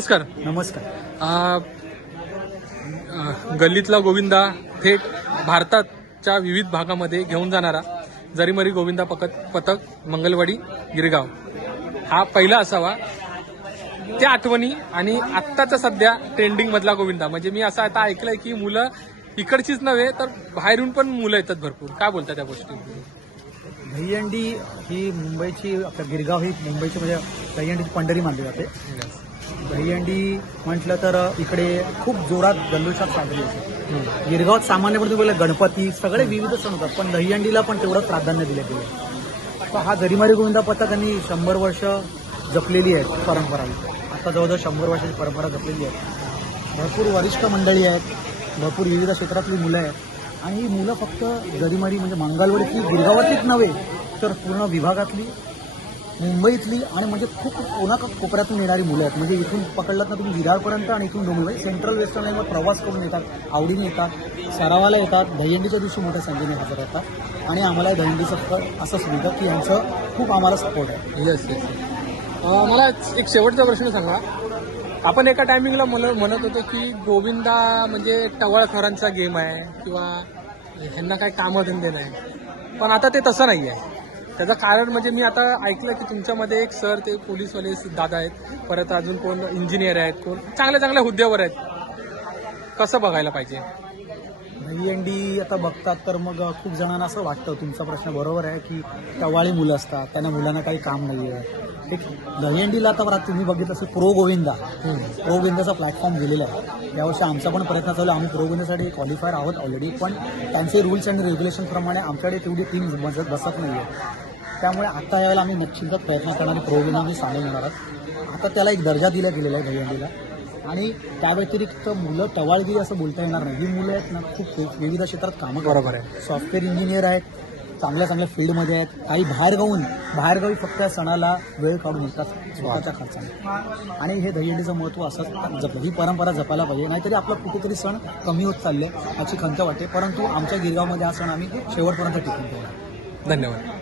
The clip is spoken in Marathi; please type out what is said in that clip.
नमस्कार. नमस्कार. गल्लीतला गोविंदा थेट भारताच्या विविध भागामध्ये घेऊन जाणारा जरीमरी गोविंदा पथक मंगलवाडी गिरगाव हा पहिला असावा. त्या आठवणी आणि आत्ताचा सध्या ट्रेंडिंग मधला गोविंदा. म्हणजे मी असं आता ऐकलंय की मुलं इकडचीच नव्हे तर बाहेरून पण मुलं येतात भरपूर. काय बोलतात त्या गोष्टी? दहीहंडी ही मुंबईची, आपल्या गिरगाव ही मुंबईची म्हणजे दहीहंडीची पंढरी मानली जाते. दहीहंडी म्हटलं तर इकडे खूप जोरात जल्लोषात साजरी होते. गिरगावात सामान्यपणे तुम्ही गणपती सगळे विविध सण होतात, पण दहीहंडीला पण तेवढं प्राधान्य दिलं गेलं. तर हा जरीमरी गोविंदा पथकांनी 100 वर्ष जपलेली आहे परंपरा. आता जवळजवळ 100 वर्षाची परंपरा जपलेली आहे. भरपूर वरिष्ठ मंडळी आहेत, भरपूर विविध क्षेत्रातली मुलं आहेत. आणि ही मुलं फक्त जरीमरी म्हणजे मंगलवाडीतली, गिरगावातलीच नव्हे तर पूर्ण विभागातली, मुंबईतली आणि म्हणजे खूप कोपऱ्यातून येणारी मुलं आहेत. म्हणजे इथून पकडलात ना तुम्ही विरारपर्यंत आणि इथून डोंबिवली सेंट्रल वेस्टर्न लाईनवर प्रवास करून येतात, आवडीने येतात, सरावाला येतात, दहीहंडीच्या दिवशी मोठ्या संख्येने हजर होतात. आणि आम्हाला दहीहंडीचं असं सुविधा की यांचं खूप आम्हाला सपोर्ट आहे. येस. मला एक शेवटचा प्रश्न सांगा. आपण एका टायमिंगला म्हणत होतो की गोविंदा म्हणजे टवाळखोरांचा गेम आहे किंवा ह्यांना काही कामं धंदे नाही, पण आता ते तसं नाही आहे. त्याचं कारण म्हणजे मी आता ऐकलं की तुमच्यामध्ये एक सर ते पोलीसवाले दादा आहेत, परत अजून कोण इंजिनियर आहेत, कोण चांगल्या हुद्द्यावर आहेत. कसं बघायला पाहिजे? दहीहंडी आता बघतात तर मग खूप जणांना असं वाटतं, तुमचा प्रश्न बरोबर आहे की टवाळी मुलं असतात, त्यांना मुलांना काही काम नाही आहे. एक दहीहंडीला आता तुम्ही बघितलं असेल प्रो गोविंदाचा प्लॅटफॉर्म दिलेला आहे. यावर्षी आमचा पण प्रयत्न चालू आहे. आम्ही प्रो गोविंदासाठी क्वालिफायर आहोत ऑलरेडी, पण त्यांचे रूल्स आणि रेग्युलेशन प्रमाणे आमच्याकडे तेवढी टीम बसत नाही आहे. त्यामुळे आता यावेळेला आम्ही नक्कीच प्रयत्न करणार आणि प्रो गोविंदा आम्ही सामील होणार आहोत. आता त्याला एक दर्जा दिला गेलेला आहे दहीहंडीला. आणि त्या व्यतिरिक्त मुलं टवाळगिरी असं बोलता येणार नाही. ही मुलं आहेत ना खूप विविध क्षेत्रात कामं करतात. बरोबर आहे. सॉफ्टवेअर इंजिनियर आहेत, चांगल्या फील्डमध्ये आहेत. काही बाहेरगावी फक्त सणाला वेळ काढून येतात स्वतःच्या खर्चाने. आणि हे दहीहंडीचं महत्त्व असं जपलं, ही परंपरा जपायला पाहिजे. नाहीतरी आपला कुठेतरी सण कमी होत चालले याची खंत वाटते, परंतु आमच्या गिरगावमध्ये हा सण आम्ही शेवटपर्यंत टिकून ठेवला. धन्यवाद.